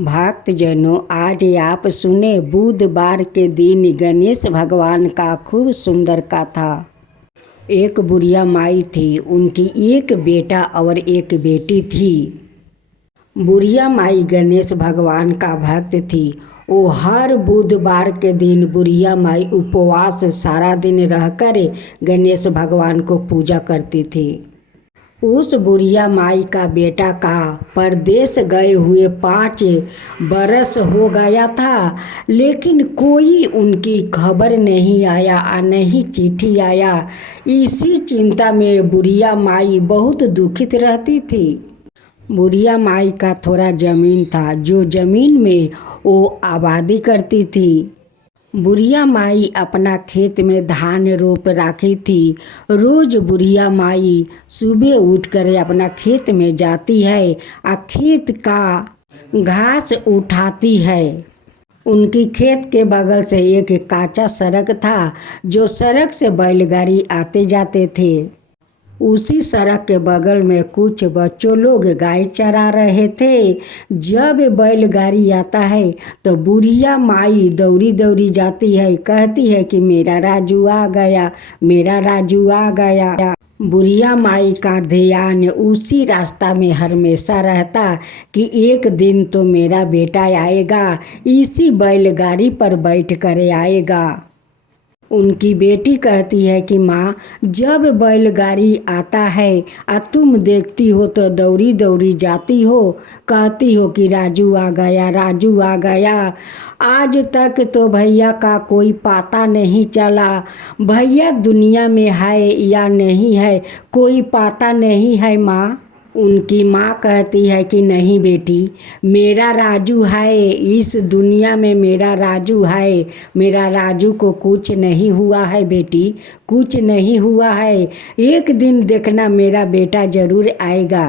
भक्तजनों, आज आप सुने बुधवार के दिन गणेश भगवान का खूब सुंदर कथा। एक बुढ़िया माई थी, उनकी एक बेटा और एक बेटी थी। बुढ़िया माई गणेश भगवान का भक्त थी। वो हर बुधवार के दिन बुढ़िया माई उपवास सारा दिन रहकर गणेश भगवान को पूजा करती थी। उस बुढ़िया माई का बेटा का परदेश गए हुए 5 बरस हो गया था, लेकिन कोई उनकी खबर नहीं आया और नहीं चिट्ठी आया। इसी चिंता में बुढ़िया माई बहुत दुखित रहती थी। बुढ़िया माई का थोड़ा ज़मीन था, जो ज़मीन में वो आबादी करती थी। बुढ़िया माई अपना खेत में धान रोप रखी थी। रोज बुढ़िया माई सुबह उठकर अपना खेत में जाती है और खेत का घास उठाती है। उनकी खेत के बगल से एक कच्चा सड़क था, जो सड़क से बैलगाड़ी आते जाते थे। उसी सड़क के बगल में कुछ बच्चों लोग गाय चरा रहे थे। जब बैलगाड़ी आता है तो बुढ़िया माई दौड़ी दौड़ी जाती है, कहती है कि मेरा राजू आ गया, मेरा राजू आ गया। बुढ़िया माई का ध्यान उसी रास्ता में हमेशा रहता कि एक दिन तो मेरा बेटा आएगा, इसी बैलगाड़ी पर बैठ कर आएगा। उनकी बेटी कहती है कि माँ, जब बैलगाड़ी आता है और तुम देखती हो तो दौड़ी दौड़ी जाती हो, कहती हो कि राजू आ गया, राजू आ गया। आज तक तो भैया का कोई पता नहीं चला। भैया दुनिया में है या नहीं है, कोई पता नहीं है माँ। उनकी माँ कहती है कि नहीं बेटी, मेरा राजू है, इस दुनिया में मेरा राजू है। मेरा राजू को कुछ नहीं हुआ है बेटी, कुछ नहीं हुआ है। एक दिन देखना मेरा बेटा ज़रूर आएगा।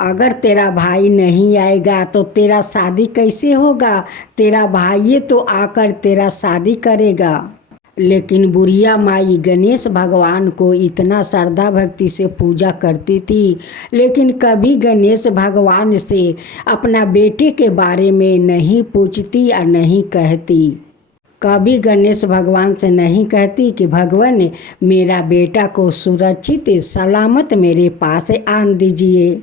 अगर तेरा भाई नहीं आएगा तो तेरा शादी कैसे होगा? तेरा भाई तो आकर तेरा शादी करेगा। लेकिन बुढ़िया माई गणेश भगवान को इतना श्रद्धा भक्ति से पूजा करती थी, लेकिन कभी गणेश भगवान से अपना बेटे के बारे में नहीं पूछती और नहीं कहती। कभी गणेश भगवान से नहीं कहती कि भगवान, मेरा बेटा को सुरक्षित सलामत मेरे पास आन दीजिए।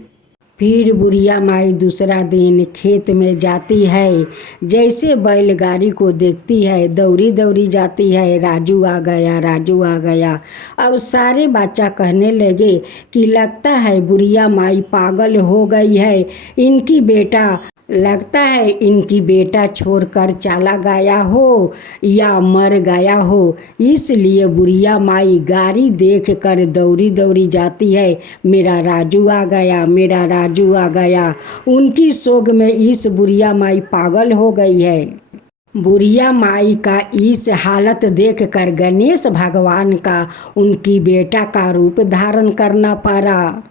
फिर बुढ़िया माई दूसरा दिन खेत में जाती है। जैसे बैलगाड़ी को देखती है, दौड़ी दौड़ी जाती है, राजू आ गया, राजू आ गया। अब सारे बच्चा कहने लगे कि लगता है बुढ़िया माई पागल हो गई है, इनकी बेटा लगता है इनकी बेटा छोड़कर चला गया हो या मर गया हो। इसलिए बुढ़िया माई गाड़ी देख कर दौड़ी दौड़ी जाती है, मेरा राजू आ गया, मेरा राजू आ गया। उनकी सोग में इस बुढ़िया माई पागल हो गई है। बुढ़िया माई का इस हालत देखकर गणेश भगवान का उनकी बेटा का रूप धारण करना पड़ा।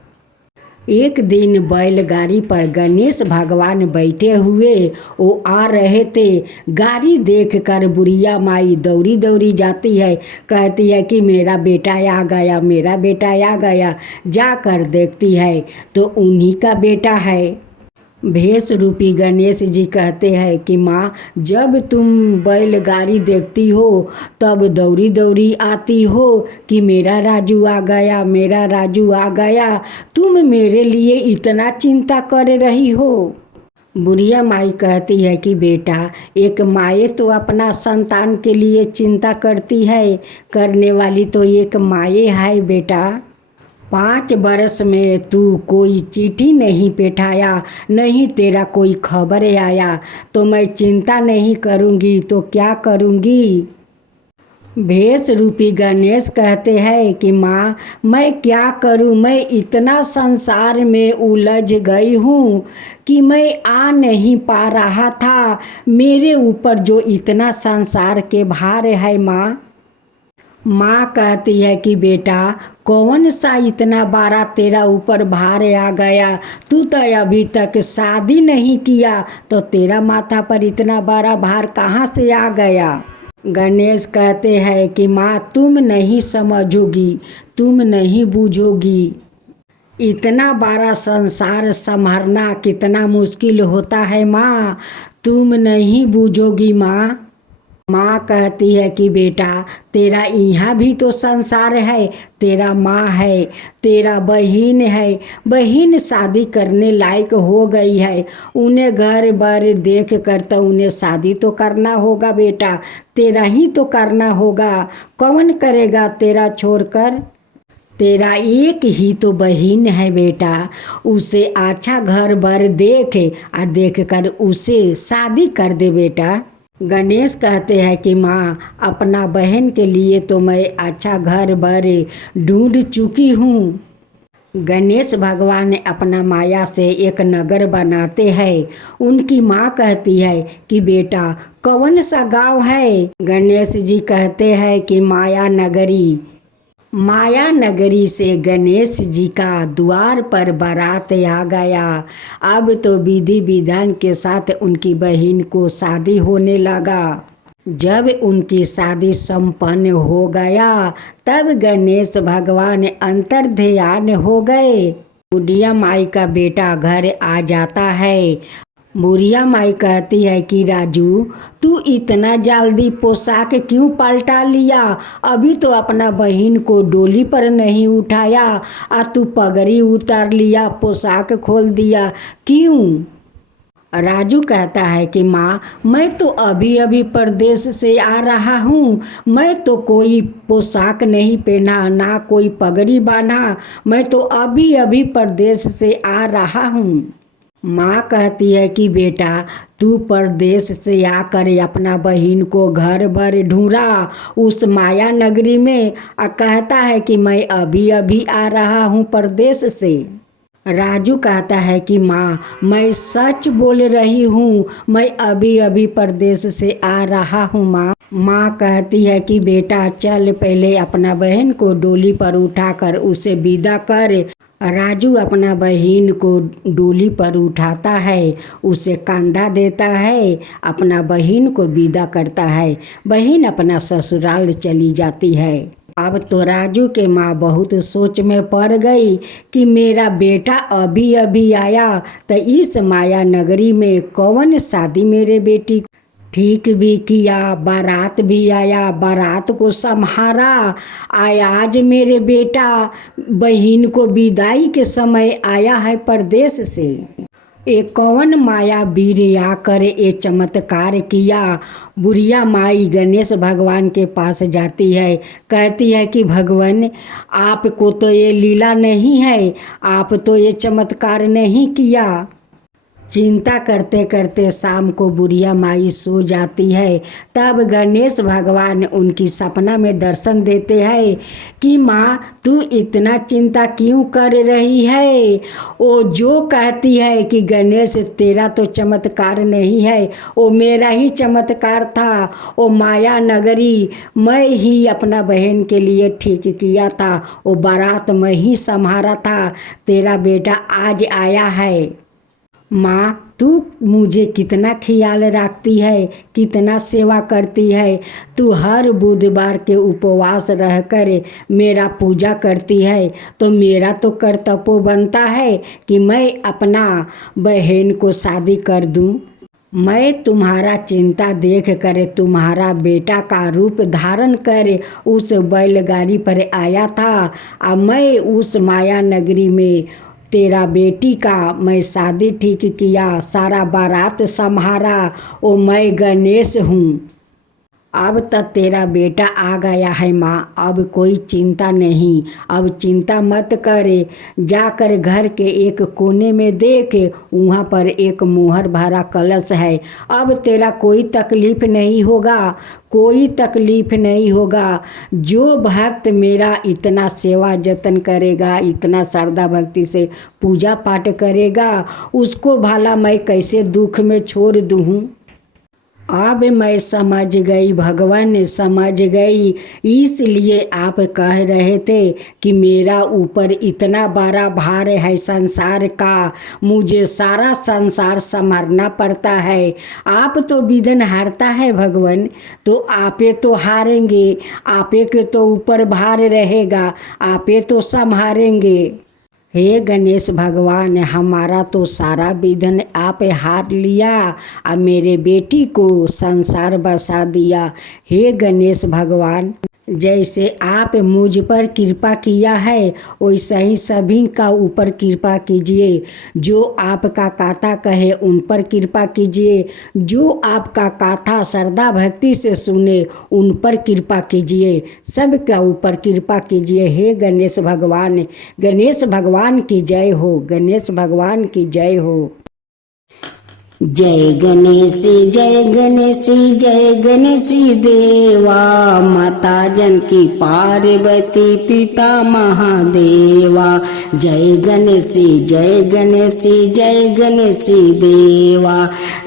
एक दिन बैलगाड़ी पर गणेश भगवान बैठे हुए वो आ रहे थे। गाड़ी देखकर बुढ़िया माई दौड़ी दौड़ी जाती है, कहती है कि मेरा बेटा आ गया, मेरा बेटा आ गया। जाकर देखती है तो उन्हीं का बेटा है। भेष रूपी गणेश जी कहते हैं कि माँ, जब तुम बैलगाड़ी देखती हो तब दौड़ी दौड़ी आती हो कि मेरा राजू आ गया, मेरा राजू आ गया। तुम मेरे लिए इतना चिंता कर रही हो। बुढ़िया माई कहती है कि बेटा, एक माए तो अपना संतान के लिए चिंता करती है, करने वाली तो एक माए है बेटा। 5 बरस में तू कोई चिट्ठी नहीं पेठाया, नहीं तेरा कोई खबर आया, तो मैं चिंता नहीं करूँगी तो क्या करूँगी। भेष रूपी गणेश कहते हैं कि माँ, मैं क्या करूँ, मैं इतना संसार में उलझ गई हूँ कि मैं आ नहीं पा रहा था। मेरे ऊपर जो इतना संसार के भार है माँ। माँ कहती है कि बेटा, कौन सा इतना बड़ा तेरा ऊपर भार आ गया? तू तो अभी तक शादी नहीं किया, तो तेरा माथा पर इतना बड़ा भार कहाँ से आ गया? गणेश कहते हैं कि माँ, तुम नहीं समझोगी, तुम नहीं बूझोगी। इतना बड़ा संसार संभालना कितना मुश्किल होता है माँ। तुम नहीं बूझोगी माँ। माँ कहती है कि बेटा तेरा यहाँ भी तो संसार है, तेरा माँ है, तेरा बहन है। बहन शादी करने लायक हो गई है, उन्हें घर बार देख कर तो उन्हें शादी तो करना होगा बेटा, तेरा ही तो करना होगा। कौन करेगा तेरा छोड़कर? तेरा एक ही तो बहन है बेटा, उसे अच्छा घर बार देख कर उसे शादी कर दे बेटा। गणेश कहते हैं कि माँ अपना बहन के लिए तो मैं अच्छा घर बार ढूंढ चुकी हूँ। गणेश भगवान अपना माया से एक नगर बनाते हैं। उनकी माँ कहती है कि बेटा कौन सा गांव है? गणेश जी कहते हैं कि माया नगरी। माया नगरी से गणेश जी का द्वार पर बारात आ गया। अब तो विधि विधान के साथ उनकी बहन को शादी होने लगा। जब उनकी शादी संपन्न हो गया तब गणेश भगवान अंतर्ध्यान हो गए। बुढ़िया माई का बेटा घर आ जाता है। बुढ़िया माई कहती है कि राजू तू इतना जल्दी पोशाक क्यों पलटा लिया? अभी तो अपना बहन को डोली पर नहीं उठाया और तू पगड़ी उतार लिया, पोशाक खोल दिया, क्यों? राजू कहता है कि माँ मैं तो अभी अभी परदेश से आ रहा हूँ, मैं तो कोई पोशाक नहीं पहना, ना कोई पगड़ी बांधा, मैं तो अभी अभी परदेश से आ रहा हूँ। माँ कहती है कि बेटा तू परदेश से आकर अपना बहन को घर भर ढूंढा उस माया नगरी में, और कहता है कि मैं अभी अभी आ रहा हूँ परदेश से। राजू कहता है कि माँ मैं सच बोल रही हूँ, मैं अभी अभी परदेश से आ रहा हूँ माँ। माँ कहती है कि बेटा चल पहले अपना बहन को डोली पर उठाकर उसे विदा कर। राजू अपना बहन को डोली पर उठाता है, उसे कंधा देता है, अपना बहन को विदा करता है। बहन अपना ससुराल चली जाती है। अब तो राजू के माँ बहुत सोच में पड़ गई कि मेरा बेटा अभी अभी आया तो इस माया नगरी में कौन शादी मेरे बेटी। ठीक भी किया, बारात भी आया, बारात को संहारा। आज मेरे बेटा बहन को विदाई के समय आया है परदेश से। एक कौन माया वीर आकर ये चमत्कार किया। बुढ़िया माई गणेश भगवान के पास जाती है, कहती है कि भगवान आपको तो ये लीला नहीं है, आप तो ये चमत्कार नहीं किया। चिंता करते करते शाम को बुढ़िया माई सो जाती है। तब गणेश भगवान उनकी सपना में दर्शन देते हैं कि माँ तू इतना चिंता क्यों कर रही है? वो जो कहती है कि गणेश तेरा तो चमत्कार नहीं है, वो मेरा ही चमत्कार था। वो माया नगरी मैं ही अपना बहन के लिए ठीक किया था, वो बारात मैं ही संभाला था। तेरा बेटा आज आया है। माँ तू मुझे कितना ख्याल रखती है, कितना सेवा करती है। तू हर बुधवार के उपवास रहकर मेरा पूजा करती है, तो मेरा तो कर्तव्य बनता है कि मैं अपना बहन को शादी कर दूँ। मैं तुम्हारा चिंता देख कर तुम्हारा बेटा का रूप धारण कर उस बैलगाड़ी पर आया था। अब मैं उस माया नगरी में तेरा बेटी का मैं शादी ठीक किया, सारा बारात संभाला। ओ मैं गणेश हूँ। अब तक तेरा बेटा आ गया है माँ, अब कोई चिंता नहीं। अब चिंता मत करे, जाकर घर के एक कोने में देख, वहाँ पर एक मोहर भरा कलश है। अब तेरा कोई तकलीफ नहीं होगा, कोई तकलीफ नहीं होगा। जो भक्त मेरा इतना सेवा जतन करेगा, इतना श्रद्धा भक्ति से पूजा पाठ करेगा, उसको भला मैं कैसे दुख में छोड़ दूँ। अब मैं समझ गई, भगवान समझ गई, इसलिए आप कह रहे थे कि मेरा ऊपर इतना बड़ा भार है संसार का, मुझे सारा संसार संभालना पड़ता है। आप तो विघ्न हारता है भगवान, तो आपे तो हारेंगे, आपे के तो ऊपर भार रहेगा, आपे तो संभालेंगे। हे गणेश भगवान, हमारा तो सारा विघ्न आप हार लिया और मेरे बेटी को संसार बसा दिया। हे गणेश भगवान, जैसे आप मुझ पर कृपा किया है वैसे ही सभी का ऊपर कृपा कीजिए। जो आपका कथा कहे उन पर कृपा कीजिए। जो आपका कथा श्रद्धा भक्ति से सुने उन पर कृपा कीजिए। सबका ऊपर कृपा कीजिए। हे गणेश भगवान, गणेश भगवान की जय हो। गणेश भगवान की जय हो। जय गणेशी जय गणेशी जय गणेशी देवा, माता जानकी पार्वती पिता महादेवा। जय गणेशी जय गणेशी जय गणेशी देवा।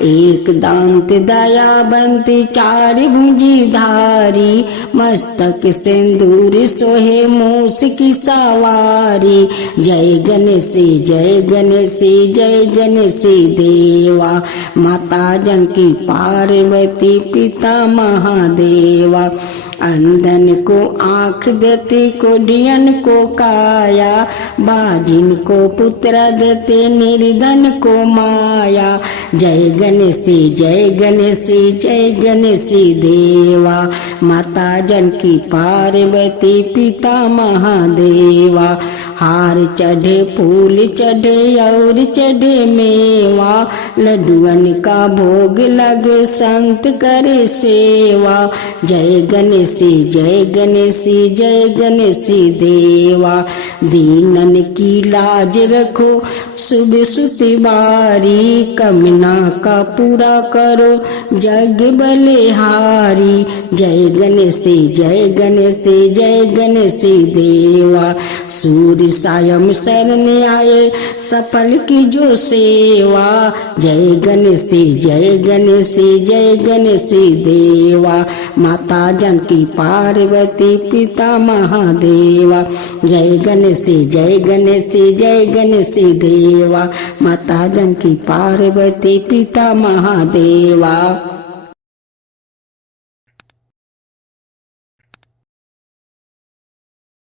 एक दांत दयावंत चार भुजी धारी, मस्तक सिंदूर सोहे मूस की सवारी। जय गणेशी जय गणेशी जय गणेशी देवा, माता जानकी पार्वती पिता महादेवा। अंधन को आँख देते, कोढ़ियन को काया, बाजिन को पुत्र देते, निर्धन को माया। जय गणेशी जय गणेशी जय गणेशी देवा, माता जानकी पार्वती पिता महादेवा। हार चढ़े फूल चढ़े और चढ़े मेवा, लड्डुअन का भोग लगे संत करे सेवा। जय गणेशी जय गणेशी जय गणेशी देवा, दीनन की लाज रखो शुभ सुतिवारी, कमना का पूरा करो जग बलिहारी। जय गणेशी जय गणेशी जय गणेशी देवा, सूर्य सायं शरण आए सफल की जो सेवा। जय गणेशी जय गणेशी जय गणेशी देवा, माता जानकी पार्वती पिता महादेवा। जय गणेशी जय गणेशी जय गणेशी देवा, माता जानकी पार्वती पिता महादेवा।